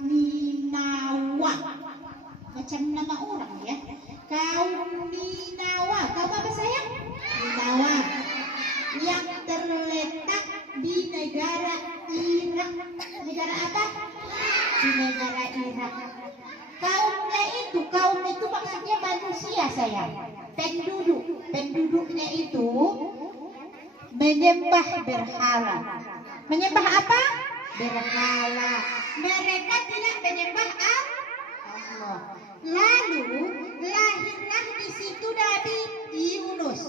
Ninawa. Macam nama orang ya. Kaum Ninawa. Kaum apa sayang? Ninawa. Yang terletak di negara Irak. Negara apa? Di negara Irak. Kaum itu maksudnya manusia sayang. Penduduknya itu menyembah berhala. Menyembah apa? Berhala. Mereka tidak menyembah Allah. Lalu lahirlah di situ Nabi Yunus.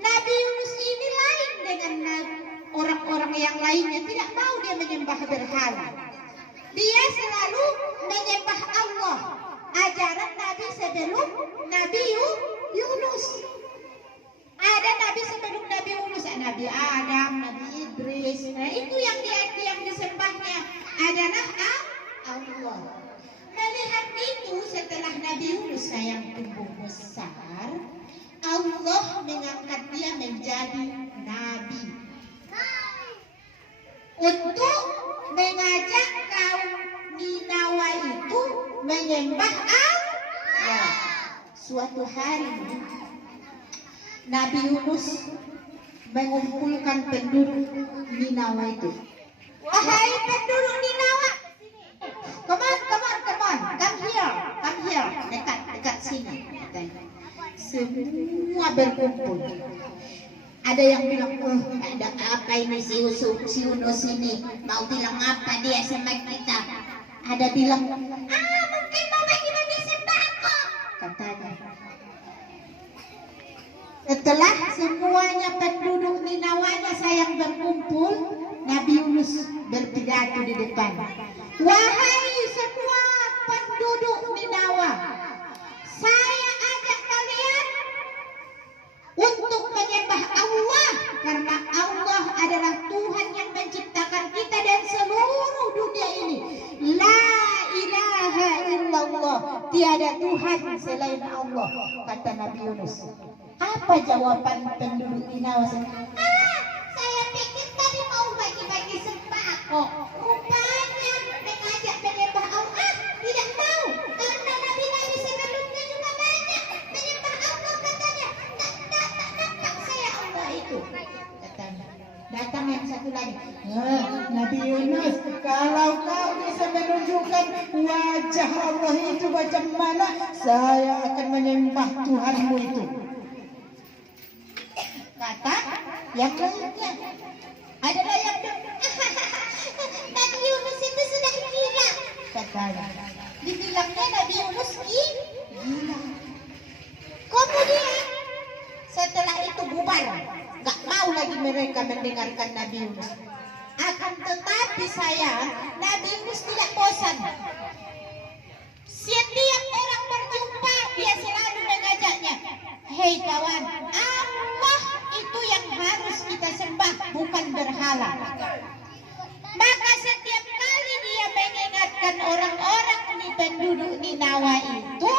Nabi Yunus ini lain dengan orang-orang yang lainnya, tidak mau dia menyembah berhala. Dia selalu menyembah Allah. Ajaran Nabi sebelum Nabi Yunus. Ada Nabi sebelum Nabi Yunus, Nabi Adam, Nabi Idris. Nah, itu yang disembahnya adalah Allah. Melihat itu setelah Nabi Yunus yang tumbuh besar, Allah mengangkat dia menjadi nabi untuk mengajak kaum Ninawa itu menyembah Allah. Suatu hari Nabi Yunus mengumpulkan penduduk Ninawa itu. Wahai penduduk Ninawa, come on, come here, dekat sini. Semua berkumpul. Ada yang bilang, ada apa ini si Yunus ini? Mau bilang apa dia sama kita? Ada bilang, mungkin mau bagi-bagi sembako, katanya. Setelah semuanya penduduk Ninawanya sayang berkumpul, Nabi Yunus berpidato di depan. Wahai semua penduduk Ninawa, saya ajak kalian untuk menyembah Allah, karena Allah adalah Tuhan yang menciptakan kita dan seluruh dunia ini. La ilaha illallah, tiada Tuhan selain Allah, kata Nabi Yunus. Apa jawaban penduduk Ninawa? Saya pikir tadi mau bagi-bagi sembako. Rupanya mengajak menyembah Allah, tidak mau, karena nabi-nabi sebelumnya juga banyak menyembah Allah, katanya. Tak nampak saya Allah itu, katanya. Datang yang satu lagi, Nabi Yunus, kalau kau bisa menunjukkan wajah Allah itu macam mana, saya akan menyembah Tuhanmu itu, kata yang lainnya. Adalah yang Nabi Yunus itu sudah gila, katanya. Dibilangnya Nabi Yunus gila. Kemudian setelah itu bubar, gak mau lagi mereka mendengarkan Nabi Yunus. Akan tetapi Nabi Yunus tidak bosan. Setiap orang berjumpa dia selalu mengajaknya, hei kawan, Allah itu yang harus kita sembah, bukan berhala. Maka setiap kali dia mengingatkan orang-orang di penduduk Ninawa itu,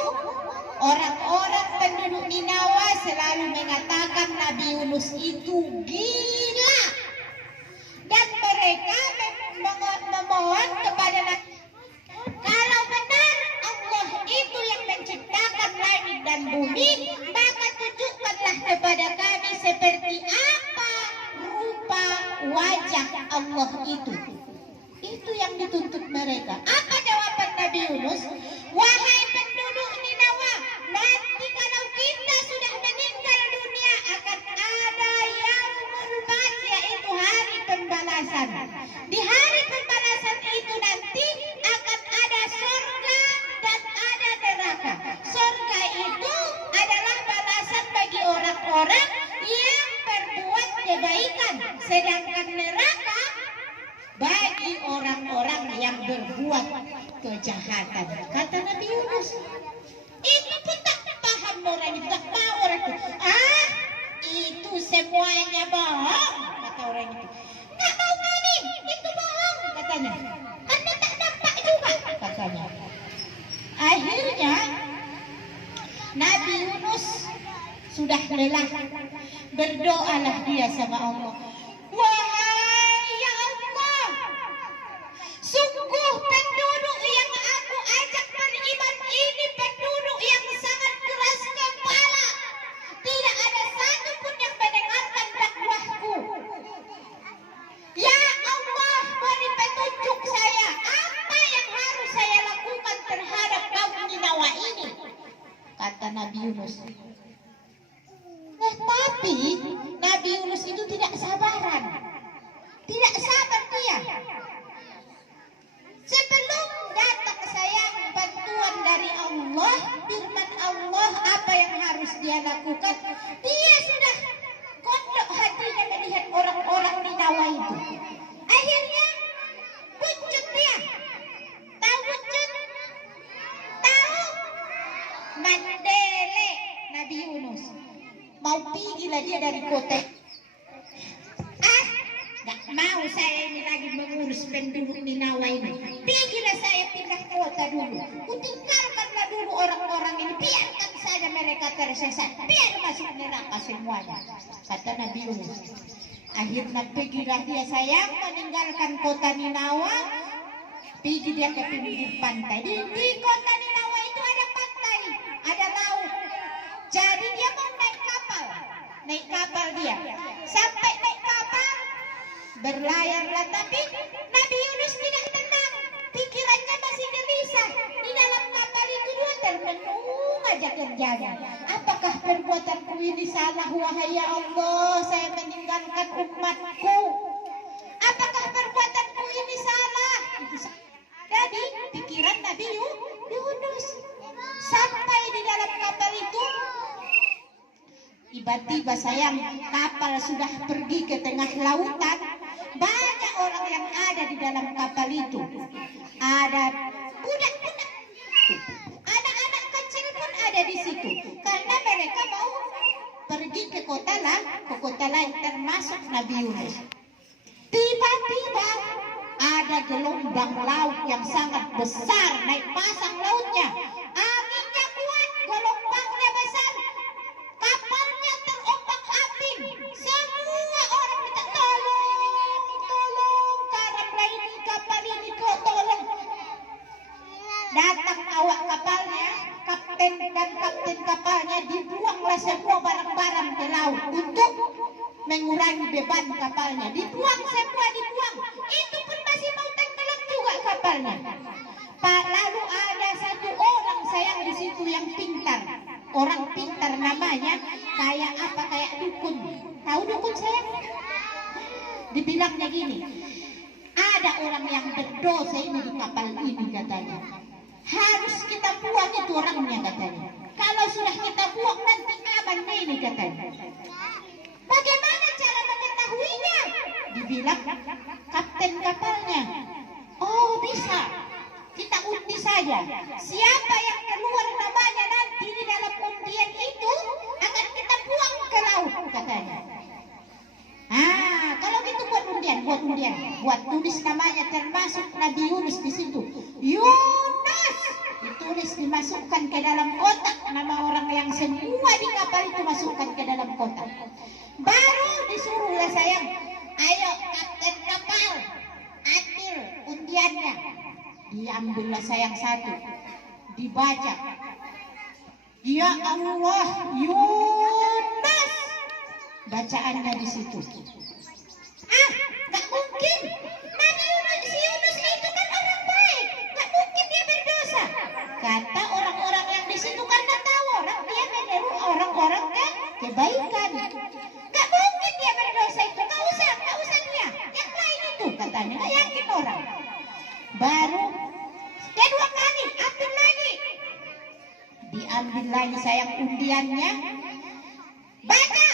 orang-orang penduduk Ninawa selalu mengatakan Nabi Yunus itu gila. Dan mereka memohon kepada Nabi, kalau benar Allah itu yang menciptakan langit dan bumi, maka tunjukkanlah kepada kami seperti apa rupa wajah Allah itu. Itu yang dituntut mereka. Apa jawaban Nabi Yunus? Wahai penduduk Ninawa, nanti kalau kita sudah meninggal dunia akan ada yaumul ba'ts, yaitu hari pembalasan. Di hari pembalasan itu nanti akan ada surga dan ada neraka. Surga itu adalah balasan bagi orang-orang yang berbuat kebaikan, sedangkan neraka bagi orang-orang yang berbuat kejahatan, kata Nabi Yunus. Itu pun tak paham orang itu, tak tahu orang itu. Itu semuanya bohong, kata orang itu. Nggak mau kami, itu bohong, katanya. Anda tak nampak juga, katanya. Akhirnya Nabi Yunus sudah lelah, berdoalah dia sama Allah. Wahai ya Allah, sungguh penduduk Nabi Yunus. Nah, tapi Nabi Yunus itu tidak sabaran. Tidak sabar dia. Sebelum datang sayang bantuan dari Allah, firman Allah apa yang harus dia lakukan, dia sudah kondok hatinya melihat orang-orang Ninawa itu. Akhirnya pucut dia. Tahu pucut? Tahu? Mandele Nabi Yunus. Mau pergilah dia dari kota. Gak mau saya ini lagi mengurus penduduk Ninawa ini. Pergilah saya pindah kota dulu. Kutinggalkanlah dulu orang-orang ini. Biarkan saja mereka tersesat. Biar masuk neraka semuanya. Kata Nabi Yunus. Akhirnya pergilah dia sayang meninggalkan kota Ninawa. Pergi dia ke pinggir pantai. Di kota Ninawa itu ada pantai, ada laut. Jadi dia mau naik kapal. Naik kapal dia. Sampai naik kapal, berlayarlah, tapi Nabi Yunus tidak tenang. Pikirannya masih gelisah. Di dalam kapal itu dia termenung aja kerjanya. Apakah perbuatanku ini salah, wahai ya Allah? Saya meninggalkan umatku. Apakah perbuatanku ini salah? Itu ada di pikiran Nabi Yunus. Sampai di dalam kapal itu, tiba-tiba sayang kapal sudah pergi ke tengah lautan. Banyak orang yang ada di dalam kapal itu. Ada budak-budak, anak-anak kecil pun ada di situ. Karena mereka mau pergi ke kota lain termasuk Nabi Yunus. Tiba-tiba ada gelombang laut yang sangat besar naik pasang lautnya. Anginnya kuat, gelombangnya besar. Kapalnya terombang-ambing. Semua orang minta tolong, karamlah ini, kapal ini, kau tolong. Datang awak kapalnya, kapten dan kapten kapalnya, dibuanglah semua barang-barang ke laut untuk mengurangi beban kapalnya. Dibuang semua, dibuang. Itu pun masih mau tenggelam juga kapalnya. Lalu ada satu orang sayang di situ yang pintar. Orang pintar namanya kayak apa? Kayak dukun. Tahu dukun sayang? Dibilangnya gini, ada orang yang berdosa ini di kapal ini katanya. Harus kita buang itu orangnya katanya. Kalau sudah kita buang nanti aman ini katanya. Bagaimana cara mengetahuinya? Dibilang kapten kapalnya. Oh bisa. Kita undi saja. Siapa yang keluar namanya nanti di dalam undian itu akan kita buang ke laut katanya. Kalau gitu buat undian, buat tulis namanya termasuk Nabi Yunus di situ. Yunus ditulis, dimasukkan ke dalam kotak nama orang yang semua di kapal itu masukkan ke dalam kotak. Baru disuruhlah sayang, ayo kapten kapal ambil undiannya. Diambillah sayang satu, dibaca. Ya Allah, Yunus. Bacaannya di situ. Gak mungkin. Nabi Yunus itu kan orang baik. Gak mungkin dia berdosa. Kata orang-orang yang di situ karena tahu orang dia meneru orang-orang kebaikan. Gak mungkin dia berdosa itu. Gak usah dia. Yang lain itu katanya. Gak yakin orang. Baru kedua kali ambil lagi. Diambil lagi sayang undiannya. Baca.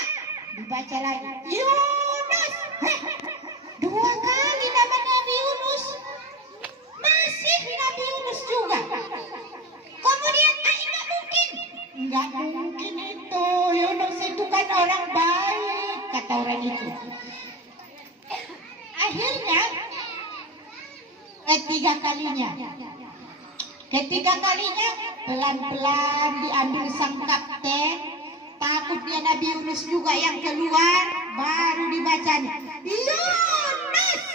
Dibaca lagi. Yunus. Dua kali nama Nabi Yunus. Masih Nabi Yunus juga. Kemudian nggak mungkin. Nggak mungkin itu. Yunus itu kan orang baik. Kata orang itu. Akhirnya ketiga kalinya pelan-pelan diambil sang kapten. Takut dia Nabi Yunus juga yang keluar. Baru dibacanya Yunus.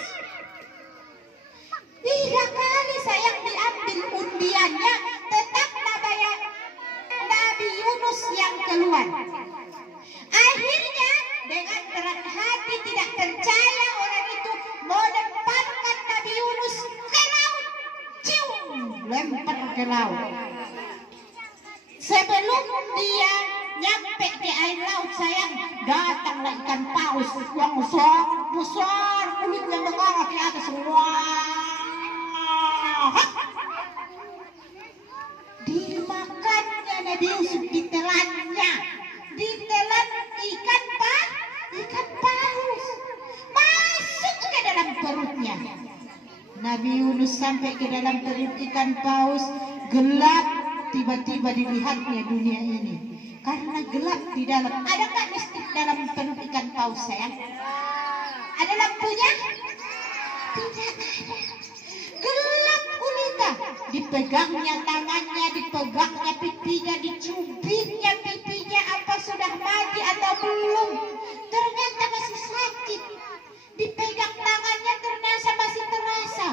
3 kali sayang diambil undiannya. Tetap Nabi Yunus yang keluar. Akhirnya dengan berat hati tidak percaya orang itu melemparkan Nabi Yunus ke laut. Cium, lempar ke laut. Sebelum dia nyampe di air laut sayang, datanglah ikan paus yang besar, kulitnya mengarah ke atas semua. Dimakannya Nabi Yusuf, ditelannya, ditelan ikan paus masuk ke dalam perutnya. Nabi Yunus sampai ke dalam perut ikan paus, gelap tiba-tiba dilihatnya dunia ini. Karena gelap di dalam. Adakah listrik dalam perut ikan paus sayang? Ada lampunya? Tidak ada. Gelap gulita. Dipegangnya tangannya, dipegangnya pipinya, dicubitnya pipinya, apa sudah mati atau belum. Ternyata masih sakit. Dipegang tangannya ternyata masih terasa.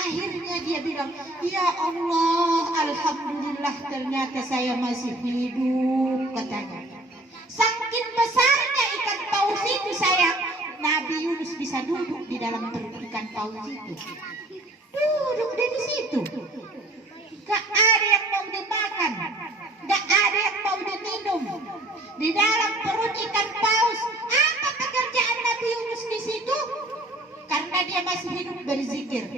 Akhirnya dia bilang, ya Allah, alhamdulillah ternyata saya masih hidup, katanya. Saking besarnya ikan paus itu sayang, Nabi Yunus bisa duduk di dalam perut ikan paus itu. Duduk di situ. Gak ada yang mau dimakan, gak ada yang mau diminum. Di dalam perut ikan paus. Apa pekerjaan Nabi Yunus di situ? Karena dia masih hidup berzikir.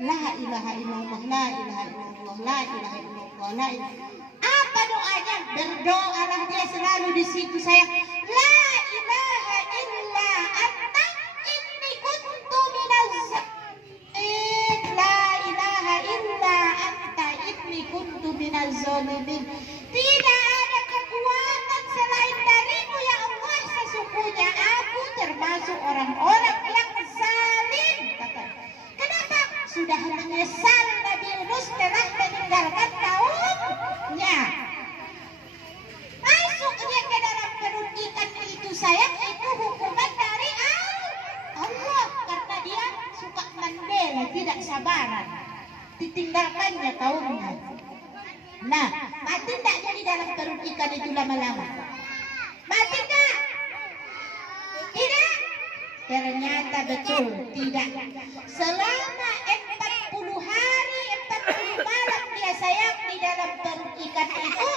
La ilaha illallah, la ilaha illallah, la ilaha illallah, la ilaha. Apa doanya? Berdoalah dia selalu di situ sayang. La ilaha illa anta inni kuntu minaz zalimin. La ilaha illa anta inni kuntu minaz zalimin. Tidak ada kekuatan selain darimu ya Allah, sesungguhnya aku termasuk orang-orang yang zalim, kata. Kenapa? Sudah menyesal Nabi Yunus telah meninggalkan kaumnya. Masuk dia ke dalam perut ikan itu sayang, itu hukuman dari Allah. Karena dia suka membela, tidak sabaran. Ditinggalkannya kaumnya. Nah, mati tidak jadi dalam perut ikan itu lama-lama? Mati tak? Tidak? Ternyata betul, tidak. Selama 40 hari, 40 malam dia sayang di dalam perut ikan itu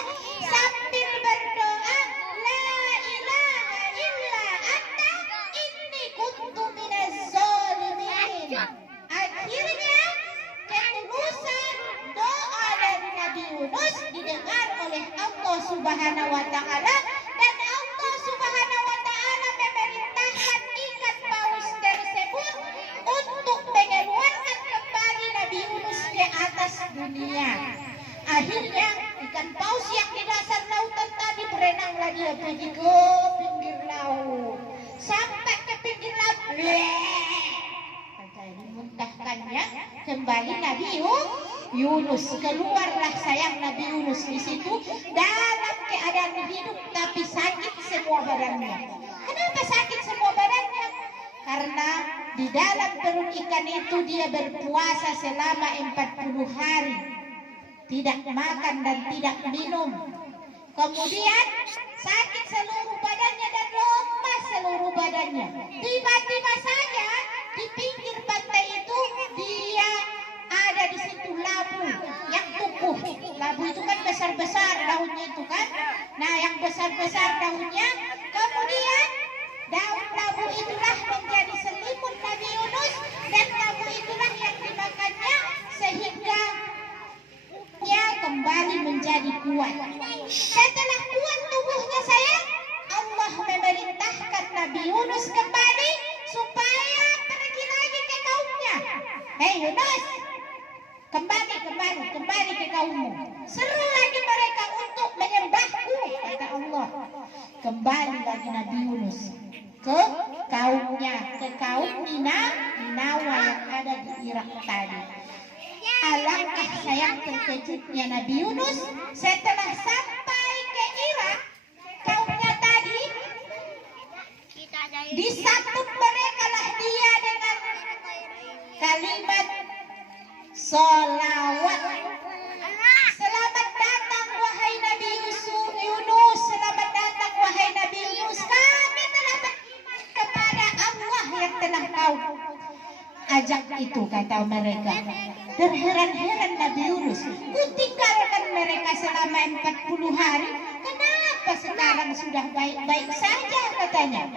sambil berdoa, La ilaha illa anta inni kuntu minaz zalimin. Akhirnya ketulusan doa dari Nabi Yunus didengar oleh Allah Subhanahu wa Ta'ala, dan Allah Subhanahu wa Ta'ala memerintahkan ikan paus tersebut untuk mengeluarkan kembali Nabi Yunus ke atas dunia. Akhirnya ikan paus yang di dasar lautan tadi berenanglah dia pergi ke pinggir laut. Sampai ke pinggir laut, dimuntahkannya kembali Nabi Yunus. Keluarlah sayang Nabi Yunus di situ dalam keadaan hidup tapi sakit semua badannya. Kenapa sakit semua badannya? Karena di dalam perut ikan itu dia berpuasa selama 40 hari. Tidak makan dan tidak minum. Kemudian sakit seluruh badannya dan lemas seluruh badannya. Tiba-tiba saja di pinggir pantai itu dia ada di situ labu yang tumbuh. Labu itu kan besar-besar daunnya itu kan. Nah, yang besar-besar daunnya, kemudian daun labu itulah menjadi selimut Nabi Yunus, dan labu itulah yang dimakannya sehingga dia kembali menjadi kuat. Setelah kuat tubuhnya sayang, Allah memerintahkan Nabi Yunus kembali supaya pergi lagi ke kaumnya. Hei Yunus, kembali ke kaummu. Seru lagi mereka untuk menyembahku, kata Allah. Kembali lagi Nabi Yunus ke kaumnya, ke kaum Ninawa yang ada di Irak tadi. Alangkah sayang terkejutnya Nabi Yunus setelah sampai ke Irak, kaumnya tadi disambut mereka lah dia dengan kalimat sholawat. Selamat datang wahai Nabi Yunus, selamat datang wahai Nabi Yunus. Kami telah beriman kepada Allah yang telah kau bajak itu, kata mereka. Terheran-heran Nabi Yunus, kutinggalkan mereka selama 40 hari, kenapa sekarang sudah baik-baik saja, katanya.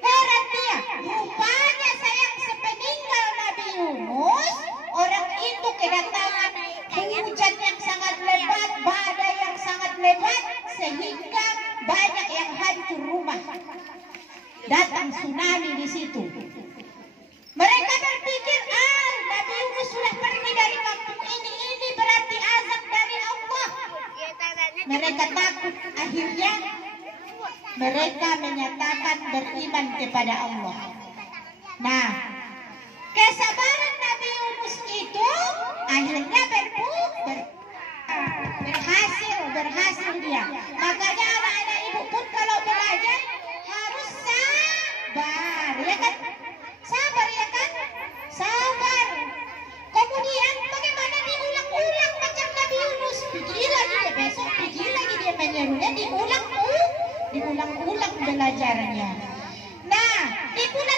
Heran dia, rupanya sayang sepeninggal Nabi Yunus, orang itu kedatangan hujan yang sangat lebat, badai yang sangat lebat, sehingga banyak yang hancur rumah. Datang tsunami di situ. Mereka berpikir, Nabi Yunus sudah pergi dari kampung ini berarti azab dari Allah. Mereka takut, akhirnya mereka menyatakan beriman kepada Allah. Nah, kesabaran Nabi Yunus itu akhirnya berhasil dia. Makanya anak-anak ibu pun kalau belajar harus sabar, ya kan? Sabar, ya kan? Sabar. Kemudian bagaimana diulang-ulang macam Nabi Yunus? Pikir lagi dia besok, pikir lagi dia menyerunya, diulang-ulang belajarnya. Nah, di bulan